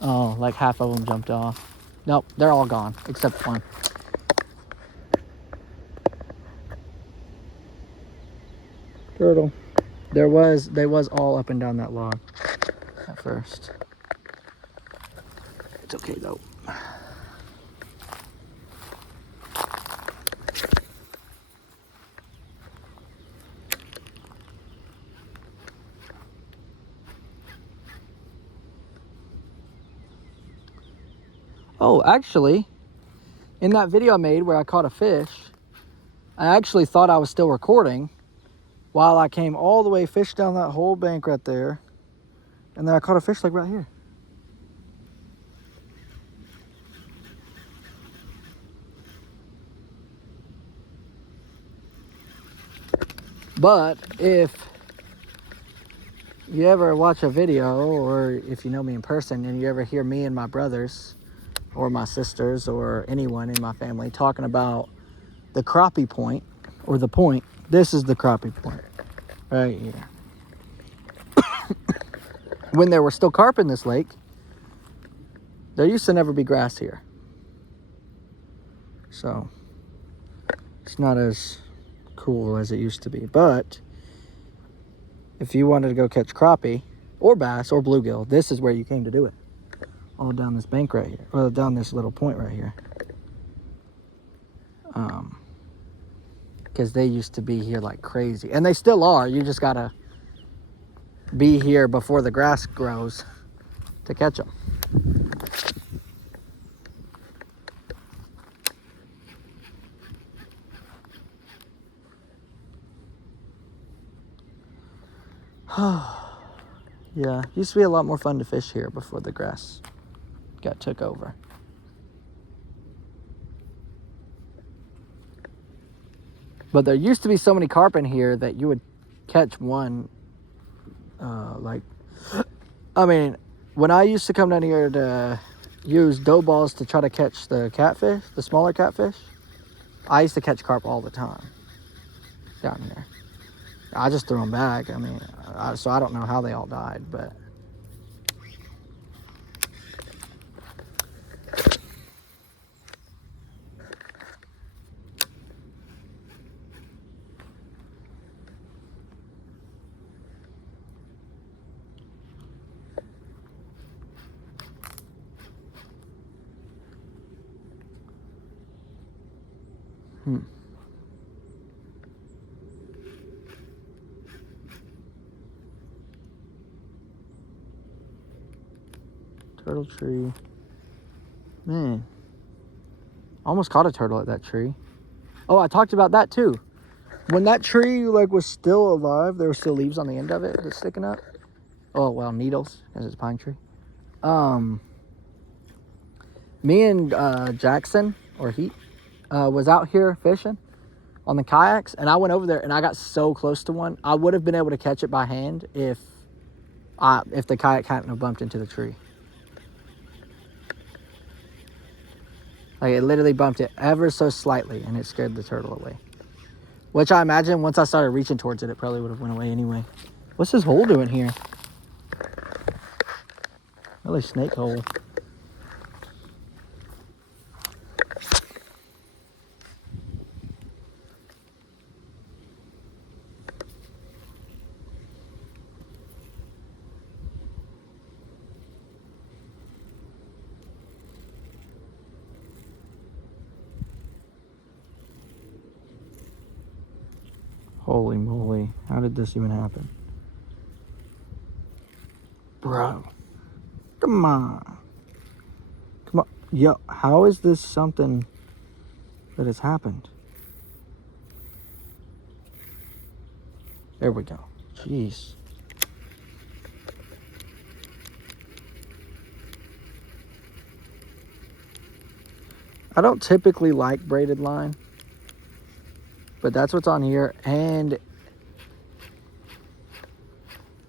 Oh, like half of them jumped off. Nope, they're all gone, except one. Turtle. They was all up and down that log at first. It's okay though. Oh, actually, in that video I made where I caught a fish, I actually thought I was still recording while I came all the way, fished down that whole bank right there, and then I caught a fish like right here. But if you ever watch a video, or if you know me in person and you ever hear me and my brothers or my sisters or anyone in my family talking about the crappie point, or the point, This is the crappie point right here. When there were still carp in this lake, there used to never be grass here. So it's not as cool as it used to be. But if you wanted to go catch crappie or bass or bluegill, this is where you came to do it. All down this bank right here, or down this little point right here. Because they used to be here like crazy, and they still are. You just gotta be here before the grass grows to catch them. Yeah, used to be a lot more fun to fish here before the grass got took over. But there used to be so many carp in here that you would catch one, I mean, when I used to come down here to use dough balls to try to catch the catfish, the smaller catfish, I used to catch carp all the time down here. I just threw them back. I mean, so I don't know how they all died, but. Turtle tree. Man. Almost caught a turtle at that tree. Oh, I talked about that too. When that tree was still alive, there were still leaves on the end of it that's sticking up. Oh, well, needles, because it's a pine tree. Me and Jackson, or Heat, was out here fishing on the kayaks, and I went over there and I got so close to one. I would have been able to catch it by hand if the kayak hadn't have bumped into the tree. Like, it literally bumped it ever so slightly, and it scared the turtle away. Which I imagine once I started reaching towards it, it probably would have went away anyway. What's this hole doing here? Really snake hole. Holy moly, how did this even happen? Bro, come on. Come on. Yo, how is this something that has happened? There we go. Jeez. I don't typically like braided line, but that's what's on here, and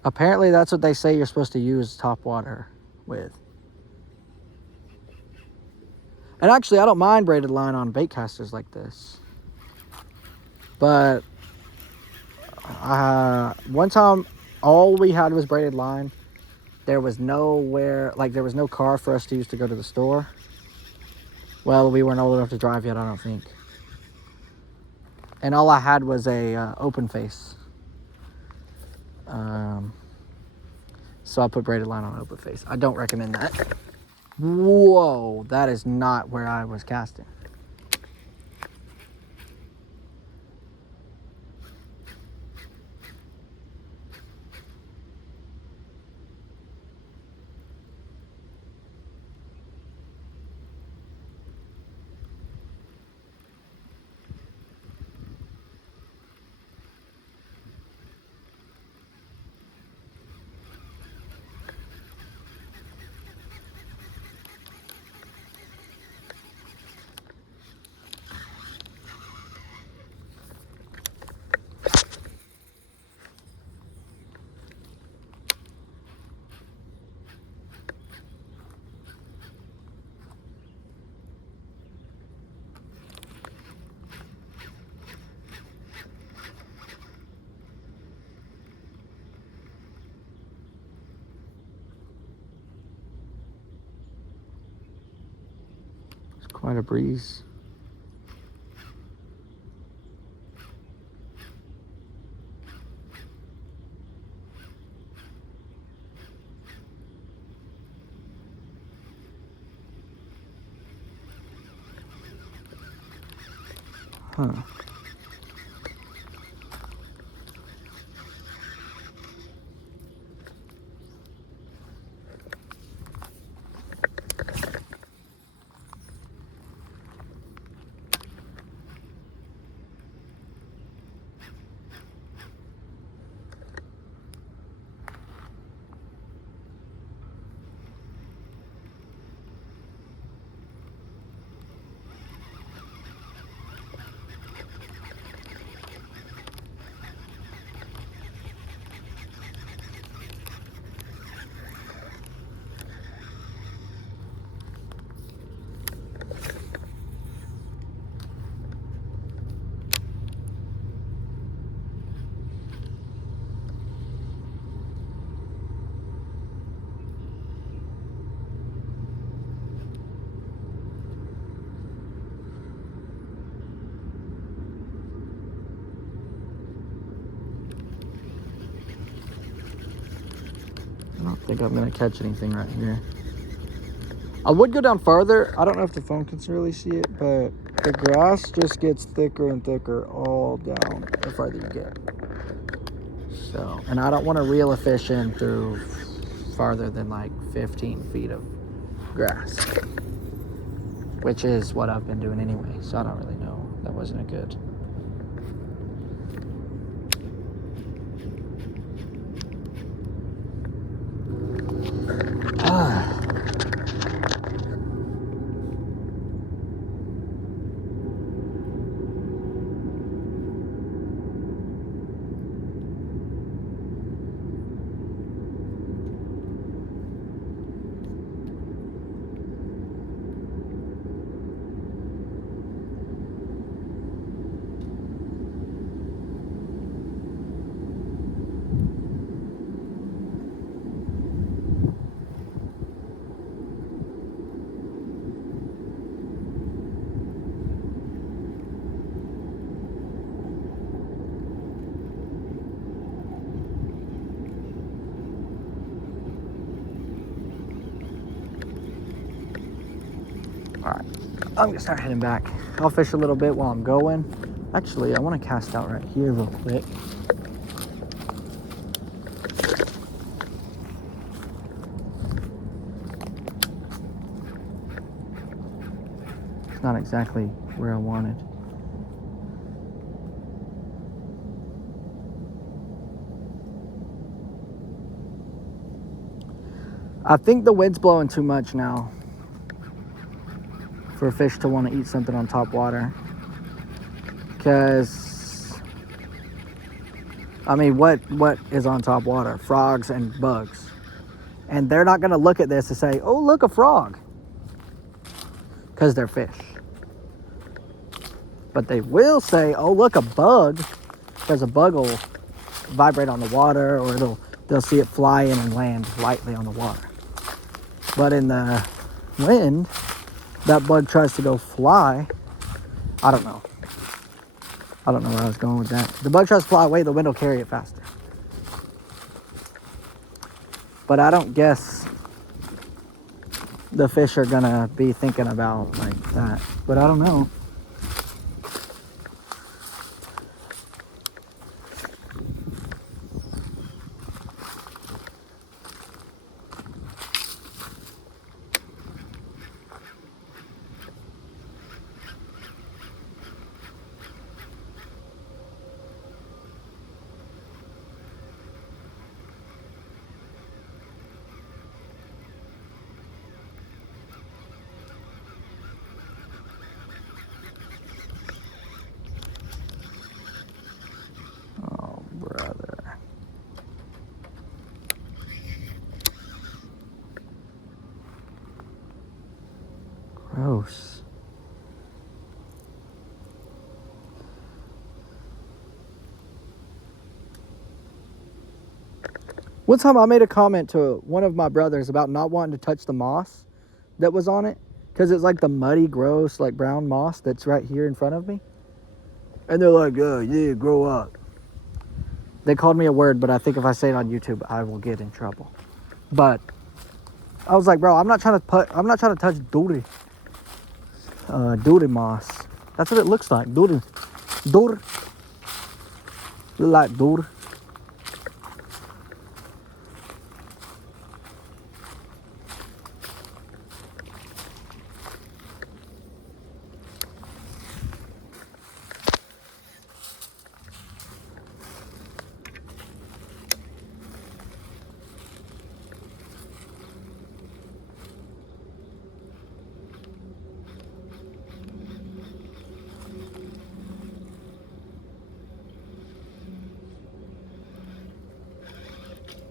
apparently that's what they say you're supposed to use top water with. And actually, I don't mind braided line on bait casters like this. But one time, all we had was braided line. There was nowhere, there was no car for us to use to go to the store. Well, we weren't old enough to drive yet, I don't think. And all I had was a open face. So I put braided line on open face. I don't recommend that. Whoa, that is not where I was casting. Quite a breeze. Huh. I don't think I'm gonna catch anything right here. I would go down farther. I don't know if the phone can really see it, but the grass just gets thicker and thicker all down the farther you get. So, and I don't want to reel a fish in through farther than like 15 feet of grass, which is what I've been doing anyway. So I don't really know. That wasn't a good. Alright, I'm gonna start heading back. I'll fish a little bit while I'm going. Actually, I want to cast out right here real quick. It's not exactly where I wanted. I think the wind's blowing too much now for fish to want to eat something on top water. Because, I mean, what is on top water? Frogs and bugs. And they're not going to look at this and say, oh, look, a frog. Because they're fish. But they will say, oh, look, a bug. Because a bug will vibrate on the water, or they'll see it fly in and land lightly on the water. But in the wind, that bug tries to go fly. I don't know where I was going with that. The bug tries to fly away, the wind will carry it faster. But I don't guess the fish are gonna be thinking about like that. But I don't know. Brother. Gross. One time I made a comment to one of my brothers about not wanting to touch the moss that was on it. Because it's like the muddy, gross, like brown moss that's right here in front of me. And they're like, oh, yeah, grow up. They called me a word, but I think if I say it on YouTube, I will get in trouble. But I was like, bro, I'm not trying to touch duty. Duty moss. That's what it looks like. Duty. Duty. Look like duty.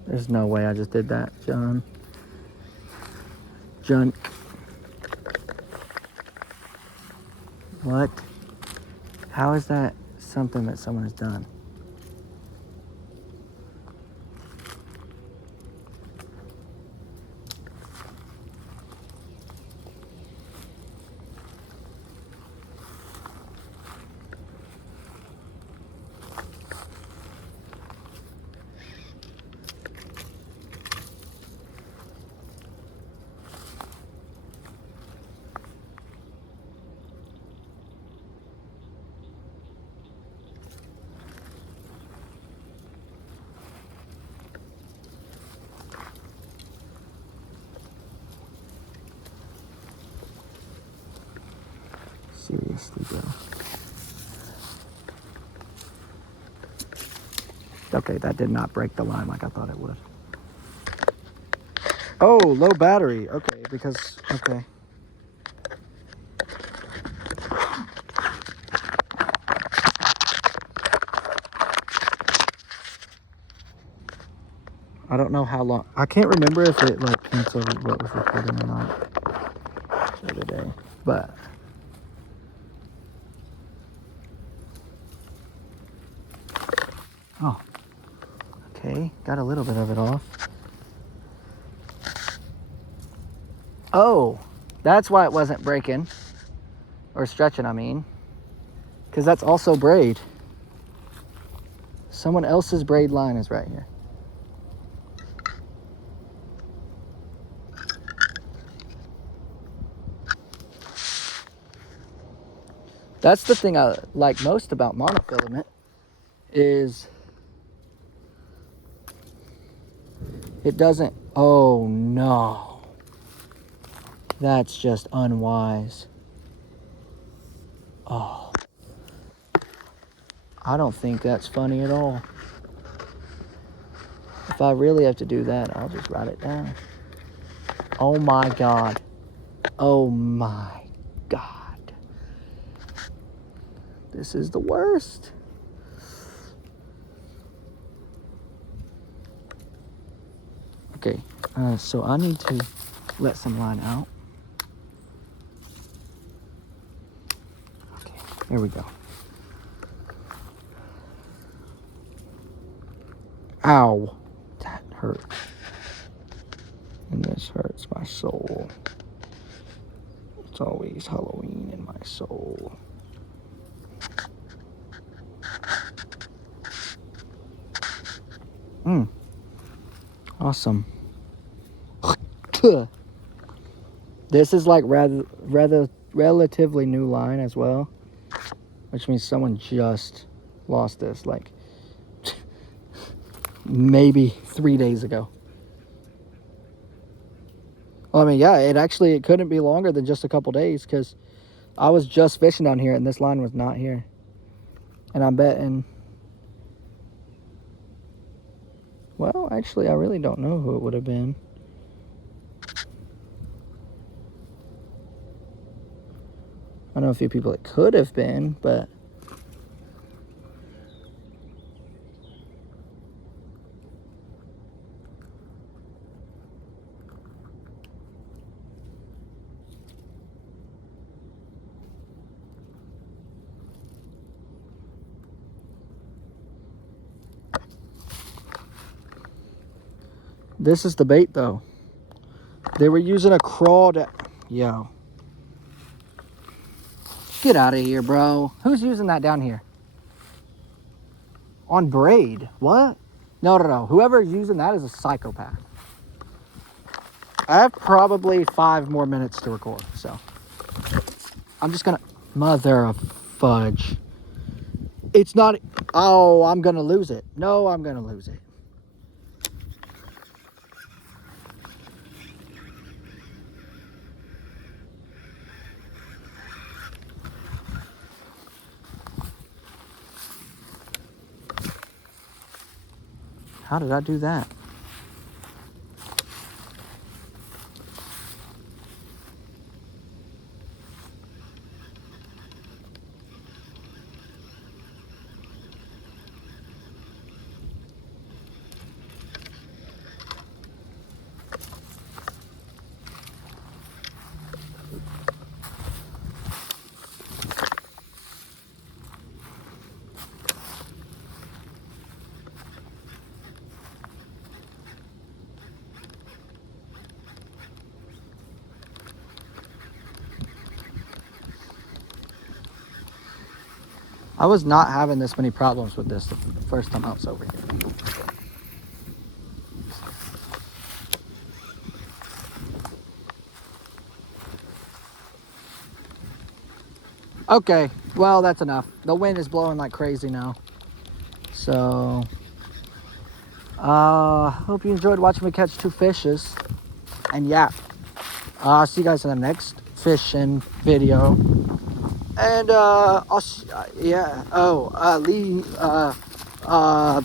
There's no way I just did that, John. John. What? How is that something that someone has done? Seriously, bro. Okay, that did not break the line like I thought it would. Oh, low battery. Okay, because, okay. I don't know how long. I can't remember if it like canceled what was recording or not the other day, but oh, okay, got a little bit of it off. Oh, that's why it wasn't breaking or stretching, I mean, because that's also braid. Someone else's braid line is right here. That's the thing I like most about monofilament is it doesn't, oh no. That's just unwise. Oh. I don't think that's funny at all. If I really have to do that, I'll just write it down. Oh my God. Oh my God. This is the worst. Okay, so I need to let some line out. Okay, there we go. Ow, that hurt. And this hurts my soul. It's always Halloween in my soul. Awesome. This is like relatively new line as well, which means someone just lost this like maybe 3 days ago. Well, I mean, yeah, it couldn't be longer than just a couple days because I was just fishing down here and this line was not here. And I'm betting, well, actually, I really don't know who it would have been. I know a few people it could have been, but this is the bait though. They were using a crawdad. Yo. Get out of here, bro. Who's using that down here? On braid? What? No. Whoever's using that is a psychopath. I have probably 5 more minutes to record, so I'm just gonna... Mother of fudge. It's not... Oh, I'm gonna lose it. No, I'm gonna lose it. How did I do that? I was not having this many problems with this the first time I was over here. Okay, well, that's enough. The wind is blowing like crazy now. So, hope you enjoyed watching me catch 2 fishes. And yeah, I'll see you guys in the next fishing video. And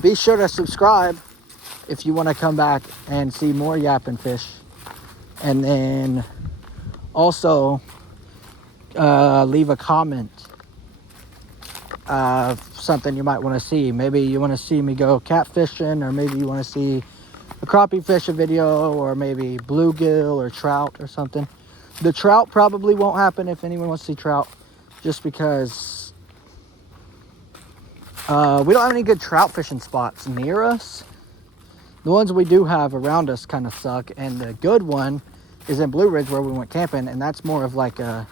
be sure to subscribe if you want to come back and see more yapping fish. And then also leave a comment of something you might want to see. Maybe you want to see me go catfishing, or maybe you want to see a crappie fishing video, or maybe bluegill or trout or something. The trout probably won't happen if anyone wants to see trout, just because we don't have any good trout fishing spots near us. The ones we do have around us kind of suck, and the good one is in Blue Ridge where we went camping, and that's more of like a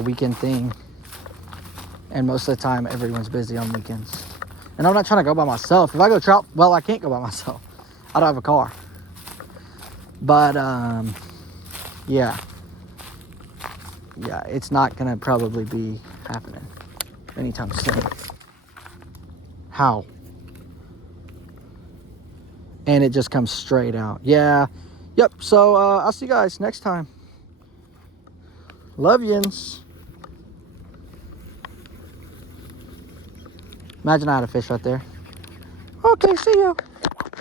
weekend thing, and most of the time everyone's busy on weekends. And I'm not trying to go by myself. If I go trout, well, I can't go by myself. I don't have a car. But yeah, it's not gonna probably be happening anytime soon. How? And it just comes straight out. Yeah. Yep. So I'll see you guys next time. Love yins. Imagine I had a fish right there. Okay, see you.